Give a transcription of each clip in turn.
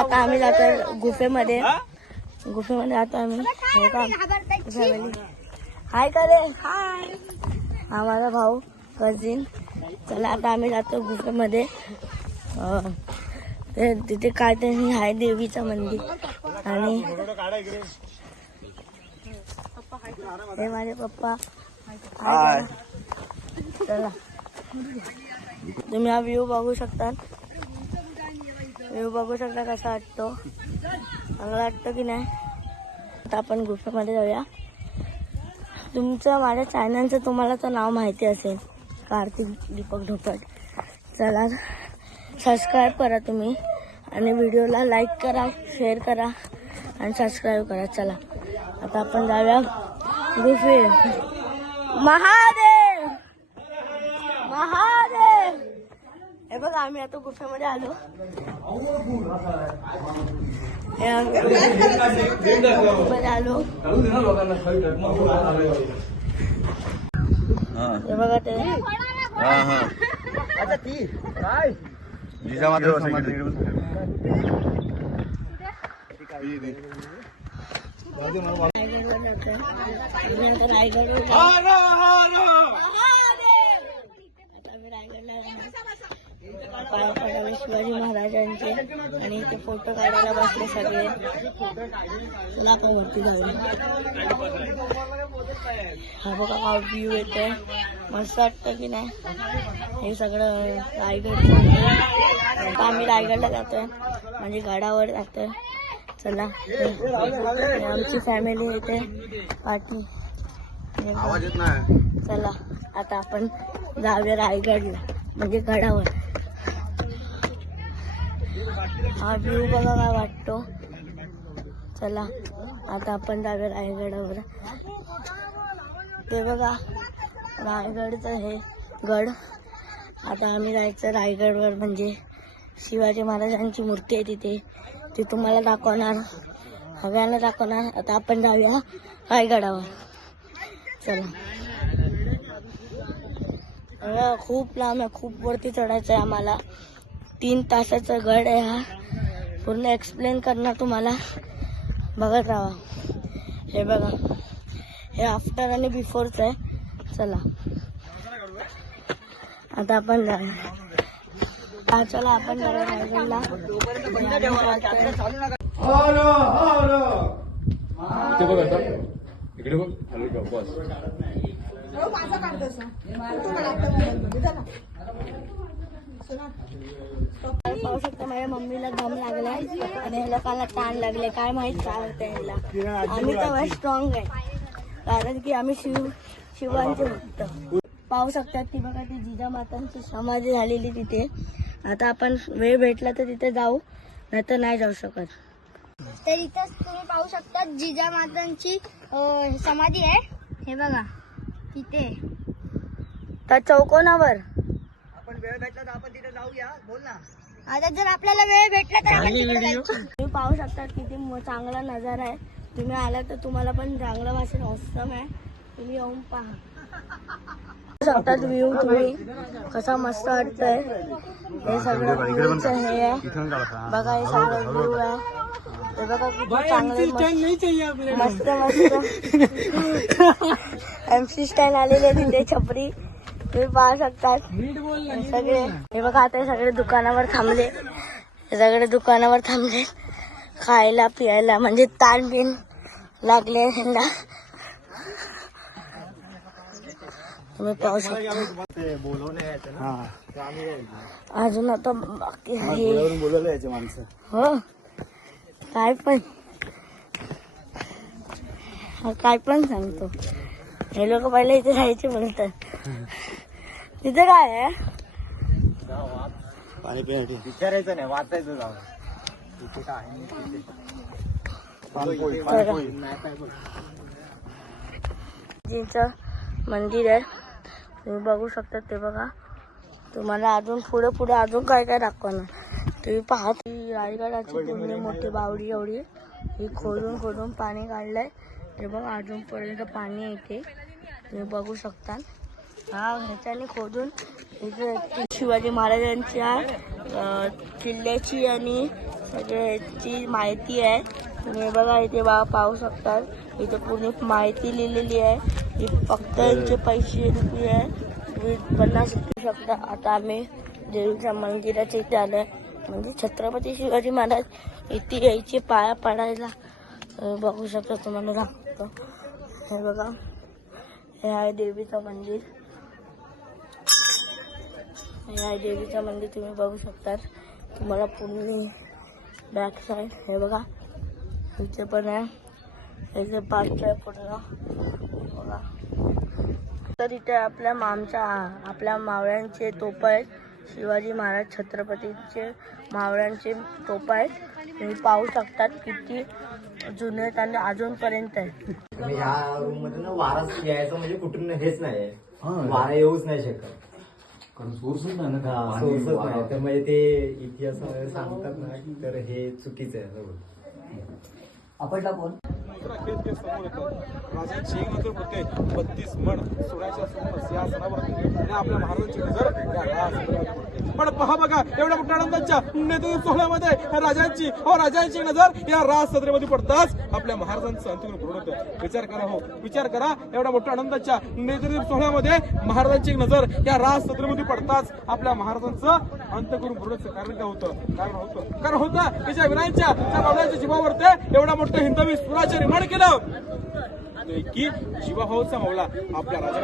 आता आम्ही जातो गुफेमध्ये जातो आम्ही. हो का फॅमिली हाय करे हाय हा माझा भाऊ कझिन. चला आता आम्ही जातो गुफेमध्ये. तिथे काहीतरी आहे देवीचं मंदिर आणि हे माझे पप्पा. चला तुम्ही हा व्ह्यू बघू शकता. कसा वाटतो चांगला वाटतो की नाही. आता आपण गुफेमध्ये जाऊया. तुमचं माझ्या चॅनलचं तुम्हाला तर नाव माहिती असेल कार्तिक दीपक ढोपट. चला सबस्क्राईब करा तुम्ही आणि व्हिडिओला लाईक करा शेअर करा आणि सबस्क्राईब करा. चला आता आपण जाऊया गुफे. महादेव महादेव हे बघा आम्ही आता गुफेमध्ये आलो. हे बघा ते शिवाजी महाराजांचे आणि इथे फोटो काढायला बसले सगळे. लाखावरती जाऊन हा बघा हा व्ह्यू येतोय मस्त वाटतं की नाही. हे सगळं रायगड. आम्ही रायगडला जातोय म्हणजे गडावर जातोय. चला आमची फॅमिली येते पाठी. चला आता आपण जाऊया रायगडला म्हणजे गडावर. हा व्ह्यू बघा काय वाटतो. चला आता आपण जाऊया रायगडावर. ते बघा रायगडचं हे गड. आता आम्ही जायचं रायगडवर म्हणजे शिवाजी महाराजांची मूर्ती आहे तिथे. ती तुम्हाला दाखवणार सगळ्यांना दाखवणार. आता आपण जाऊया रायगडावर. चला खूप लांब आहे खूप वरती चढायचं आहे आम्हाला. 3 तासाचा गड आहे हा. पूर्ण एक्सप्लेन करणार तुम्हाला बघत राहा. हे बघा हे आफ्टर आणि बिफोरचं आहे. चला आता आपण जाऊया. चला आपण जाऊया रायगडला. इकडे बघ बस पाहू शकता माझ्या मम्मीला दम लागलाय आणि ह्याला काला ताण लागले काय माहित काय होतं ह्याला. आम्ही तर स्ट्रॉंग आहे कारण की आम्ही शिवांचे भक्त. पाहू शकतात की बघा ती जिजामातांची समाधी झालेली तिथे. आता आपण वेळ भेटला तर तिथे जाऊ नाही तर नाही जाऊ शकत. तर इथं तुम्ही पाहू शकता जिजामातांची समाधी आहे. हे बघा तिथे त्या चौकोनावर. आपण वेळ भेटला तर आपण तिथे जाऊया. बोल ना. आता जर आपल्याला वेळ भेटला तर आपण तिकडे जायचं. तुम्ही पाहू शकता किती चांगला नजारा आहे. तुम्ही आला तर तुम्हाला पण चांगलं वाटेल. ऑसम आहे. तुम्ही येऊन पहा. शकतात व्ह्यू तुम्ही कसा मस्त वाटतंय. हे सगळं व्ह्यूचं हे आहे बघा. हे सगळं व्ह्यू आहे. हे बघा किती चांगले मस्त मस्त MC स्टँड आलेले तिथे छपरी तुम्ही पाहू शकतात सगळे. हे बघा आता सगळे दुकानावर थांबले. खायला पियायला म्हणजे ताण बिन लागले त्यांना. तुम्ही पाहू शकता. अजून आता बाकी आहे हो काय पण सांगतो. हे लोक पहिले इथे जायचे बोलतात. तिथे काय आहे पाणी पिण्यासाठी विचारायचं नाही वाचायचं जाऊन. तिथे काय मंदिर आहे तुम्ही बघू शकता. ते बघा तुम्हाला अजून पुढे अजून काय काय दाखवणार. तुम्ही पहा ती रायगडाची पूर्ण मोठी बावडी एवढी ही खोदून पाणी काढलंय. हे बघा अजूनपर्यंत पाणी येते तुम्ही बघू शकता. हा ह्याच्याने खोदून इथे शिवाजी महाराजांच्या किल्ल्याची आणि म्हणजे याची माहिती आहे. तुम्ही बघा इथे पाहू शकता. इथे पूर्ण माहिती लिहिलेली आहे. ही फक्त यांचे पैसे रुपये आहे. तुम्ही 50 रुपये शकता. आता आम्ही देवीच्या मंदिराच्या इथे आलोय. म्हणजे छत्रपती शिवाजी महाराज इथे यायचे पाया पडायला. बघू शकता, तुम्हाला दाखवतो. हे बघा, हे आहे देवीचं मंदिर. हे आहे देवीचं मंदिर, तुम्ही बघू शकता. तुम्हाला पूर्ण बॅक साईड हे बघा, इथे पण आहे. इथे पार्क आहे पूर्ण बघा. तर इथे आपल्या मावळ्यांचे तोफ आहेत. शिवाजी महाराज छत्रपतीचे मावळ्यांचे तोफ आहेत. तुम्ही पाहू शकतात किती जुने आहेत आणि अजूनपर्यंत आहेत. ह्या रूम मध्ये ना वाराच यायचं म्हणजे कुठून हेच नाही, वारा येऊच नाही शकत. सोर्सच नाही. तर म्हणजे ते इतिहास वगैरे सांगतात ना, तर हे चुकीचं आहे सगळं. आपण टाकून समोर येतात राजांची नजर होते 32 मण सोन्याच्या सिंहासनावरती आणि आपल्या महाराजांची नजर या राजसदरावर पडते. पण पहा बघा, एवढ्या मोठ्या आनंदाच्या नेतृत्व सोहळ्यामध्ये राजांची नजर या राजसदरेमध्ये पडताच आपल्या महाराजांचं अंतिम पूर्ण होतं. विचार करा एवढ्या मोठ्या आनंदाच्या नेतृत्व सोहळ्यामध्ये महाराजांची नजर या राजसदरेमध्ये पडताच आपल्या महाराजांचं अंत करून पूर्णचं कारण होतं की ज्या वीरांच्या त्या बाबळ्यांच्या जीवावरती एवढा मोठं हिंदवी स्वराज्य निर्माण केलं की जीवाभाऊचा मावला आपल्या राजा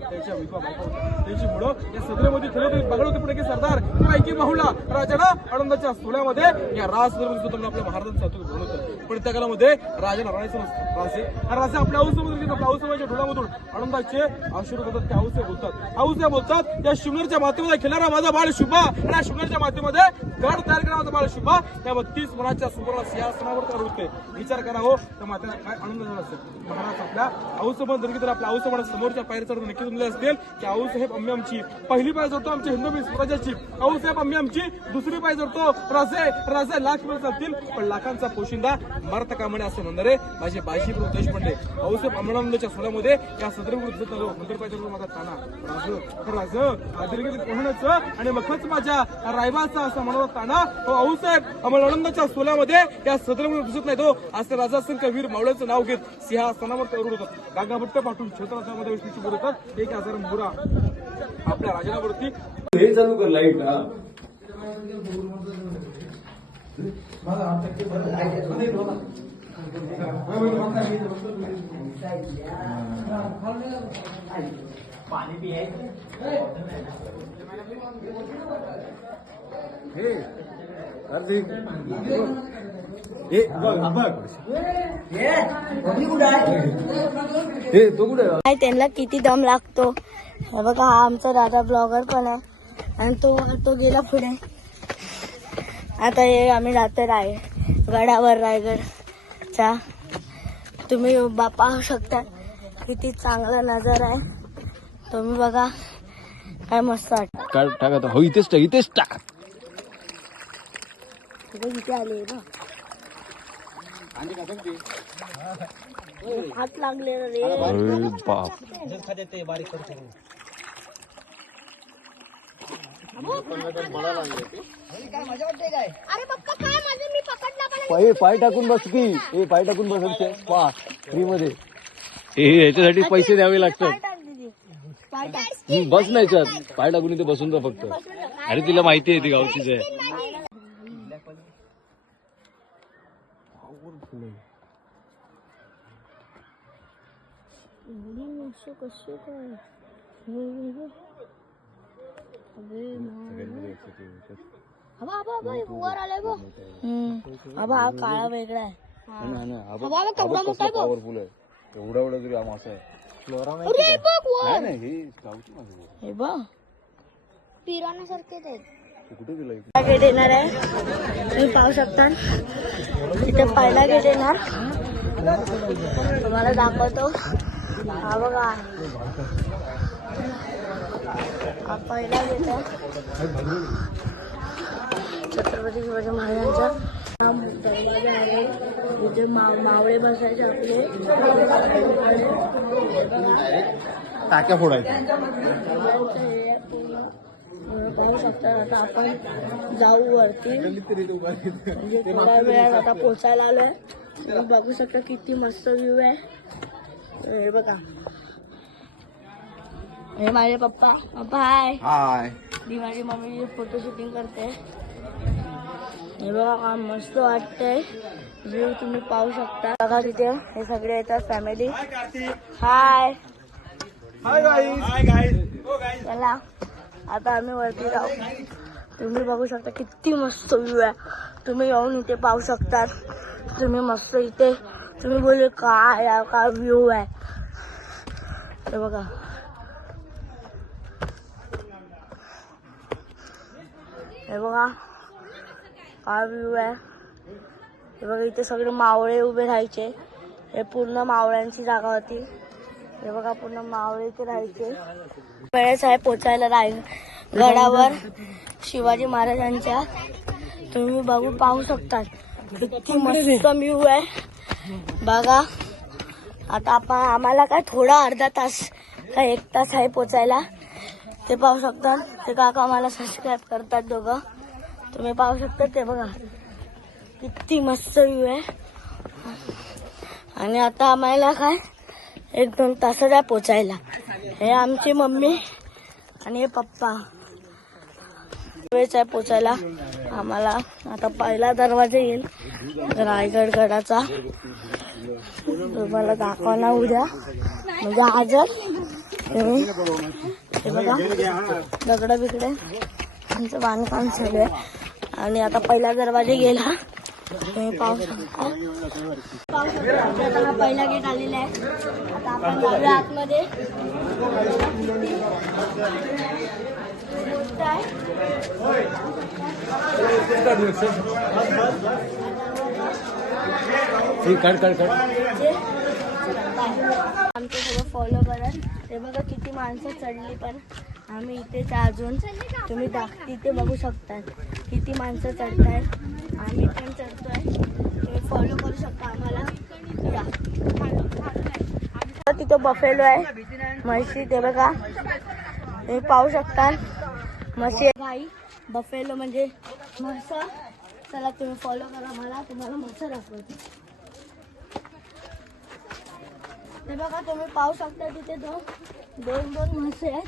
त्यांच्या विधवा बायको त्यांची मुलं या सदरेमध्ये खेळत बघत होते पुढे की सरदार की माहुला राजानं आनंदाच्या सोहळ्यामध्ये या राजसदरेमध्ये सुद्धा आपल्या महाराजांचं अंत करून होतं. पण त्या काळामध्ये राजाला रडायचं नसतं. राजा आपल्या औसमाच्या ढोलामधून आनंदाचे आशीर्वाद होतात. त्या औसे बोलतात या शिवनेरच्या मातीमध्ये खेळणारा माझा बाळ शुभा आणि या शिवनेरच्या मातीमध्ये गड तयार करणारा माझा बाळ शुभा त्या 32 मनाच्या सुवर्ण सिंहासनावर तयार होते. विचार करा हो, त्या मातेला काय आनंद झाला असेल. महाराज आपल्या औसमान जर तर आपल्या औसमान समोरच्या पायरी चढून नक्की तुमले असतील की आऊसाहेब आम्ही आमची पहिली पाय जोडतो आमच्या हिंदवी स्वराज्याची. आऊसाहेब आम्ही आमची दुसरी पाय जोडतो. राजे लाख मिळत जातील पण लाखांचा पोशिंदा मरत का म्हणे असं म्हणणारे माझे बाजी देशपांडे. आऊसाहेब अमरानंदच्या सोहळ्यामध्ये या सदरेमध्ये मंदिर पाय जोडून माझा ताना राज आदिर्गीत कोहण्याचं आणि मखच माझ्या रायबाचा असं म्हणत ताना आऊसाहेब अमरानंदच्या सोहळ्यामध्ये या सदरेमध्ये दिसत नाही. तो असे राजा असतील वीर मावळ्याचं नाव घेत सिंहासनावर तरुण होतात. गागाभट्ट पाठवून क्षेत्रामध्ये विष्णूची बोलतात 1000 मुरा आपल्या राजावरती हे चालू कर लाईट. पाणी पियायचं त्यांना किती दम लागतो. हे बघा, हा आमचा दादा ब्लॉगर पण आहे आणि तो गेला पुढे. आता हे आम्ही जातो गडावर रायगडचा. तुम्ही पाहू शकता किती चांगला नजारा आहे. तुम्ही बघा काय मस्त वाटतं. टाका हो, इथेच टाक. इथे आले ना, हात लागले रे. बाप बारीक करतो. पाय टाकून बस की पाय टाकून बसायचे फ्री मध्ये. याच्यासाठी पैसे द्यावे लागतात. बस नाही याच्यात पाय टाकून इथे बसून जा फक्त. अरे तिला माहिती आहे ती गावचीच आहे. हा काळा वेगळा आहे. पॉवरफुल आहे. एवढा तरी आम असं आहे. हे बघ पिराण्यासारखेच आहेत. गेट येणार आहे. तुम्ही पाहू शकता इथे पहिला गेट येणार. तुम्हाला दाखवतो. हा बघा, हा पहिला गेट आहे छत्रपती शिवाजी महाराजांचा. दरवाजा आहे इथे. मावळे बसायचे आपले. टाक्या फोडायच्या. पाहू शकता. आता आपण जाऊ वरती, म्हणजे थोड्या वेळात आता पोचायला आलोय. तुम्ही बघू शकता किती मस्त व्ह्यू आहे. हे बघा, हे माझे पप्पा. पप्पा हाय. हाय. ती माझी मम्मी फोटो शूटिंग करते. हे बघा का मस्त वाटतंय व्ह्यू, तुम्ही पाहू शकता. बघा तिथे हे सगळे येतात फॅमिली. हाय हाय गाईस. चला आता आम्ही वरती जाऊ. तुम्ही बघू शकता किती मस्त व्ह्यू आहे. तुम्ही येऊन इथे पाहू शकता. तुम्ही मस्त इथे तुम्ही बोलले काय व्ह्यू आहे. हे बघा, हे बघा हा व्ह्यू आहे. हे बघा इथे सगळे मावळे उभे राहायचे. हे पूर्ण मावळ्यांची जागा होती. हे बघा पूर्ण मावळे इथे राहायचे. वेळेस आहे पोचायला गडावर शिवाजी महाराजांच्या. तुम्ही पाहू शकता किती मस्त व्ह्यू आहे. बघा आता आम्हाला काय थोडा अर्धा तास काय 1 तास आहे पोचायला. ते पाहू शकता. ते काका मला सबस्क्राईब करतात दोघं. तुम्ही पाहू शकता. ते बघा किती मस्त व्ह्यू आहे. आणि आता आम्हाला काय 1-2 तासात आहे पोचायला. हे आमची मम्मी आणि हे पप्पा. वेळच आहे पोचायला आम्हाला. आता पहिला दरवाजा येईल रायगड गडाचा. तुम्हाला दाखवणार उद्या, म्हणजे आजच. हे बघा दगड बिगडे आमचं बांधकाम चालू आहे. आणि आता पहिला दरवाजा गेला. तुम्ही पाहू शकता. आता हा पहिला गेट आलेला आहे. आता आपण जाऊया आतमध्ये. मोठं आहे. आमचं सगळं फॉलो करत. ते बघा किती माणसं चढली, पण आम्ही इथेच अजून. तुम्ही तिथे बघू शकता किती माणसं चढताय. आम्ही पण चढतोय. तुम्ही फॉलो करू शकता आम्हाला. तिथं बफेलो आहे म्हशी. ते बघा तुम्ही पाहू शकता म्हशी. गाई बफेलो म्हणजे म्हस. चला तुम्ही फॉलो करा मला. तुम्हाला म्हस दाखवते. ते बघा तुम्ही पाहू शकता तिथे दोन म्हशी आहेत.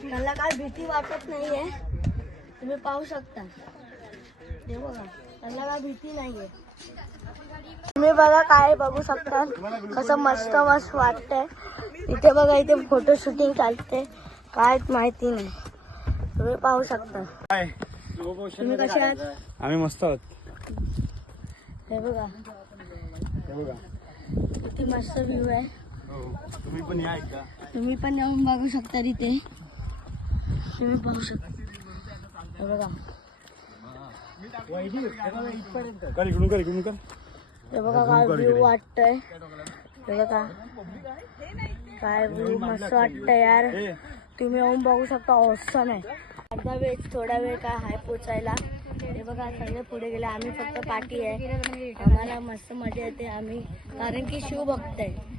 त्यांना काय भीती वाटत नाहीये. तुम्ही पाहू शकता. ते बघा त्यांना काय भीती नाहीये. तुम्ही बघा काय बघू शकता कसं मस्त वाटतंय. इथे बघा इथे फोटो शूटिंग चालते. काय माहिती नाही. तुम्ही पाहू शकता. तुम्ही कसे आहात? आम्ही मस्त आहोत. हे बघा किती मस्त व्ह्यू आहे. तुम्ही पण या एकदा. तुम्ही पण जाऊन बघू शकता तिथे. तुम्ही पाहू शकता. हे बघा हे बघा काय व्ह्यू वाटतंय. हे बघा काय व्ह्यू मस्त वाटतंय यार. तुम्ही येऊन बघू शकता. ऑसम आहे. अर्धा वेळ थोडा वेळ काय हाय पोचायला. हे बघा सगळे पुढे गेले. आम्ही फक्त पाठी आहे. आम्हाला मस्त मजा येते. आम्ही कारण की शिवभक्त आहे.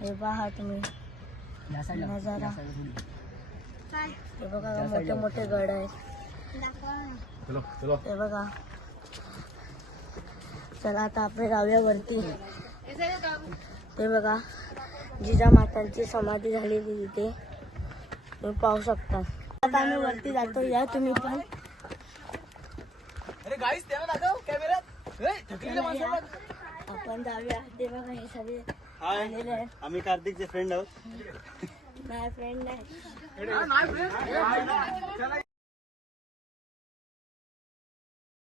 हे पहा तुम्ही नजारा. हे बघा मोठे मोठे गड आहेत. हे बघा. चला आता आपण जाऊया वरती. हे बघा जिजामातांची समाधी झालेली तिथे. तुम्ही पाहू शकता. आता आम्ही वरती जातो. या तुम्ही पण. आपण जाऊया. ते बघा हे सगळे आलेले आहेत. आम्ही कार्तिकचे फ्रेंड आहोत. नाही फ्रेंड नाही.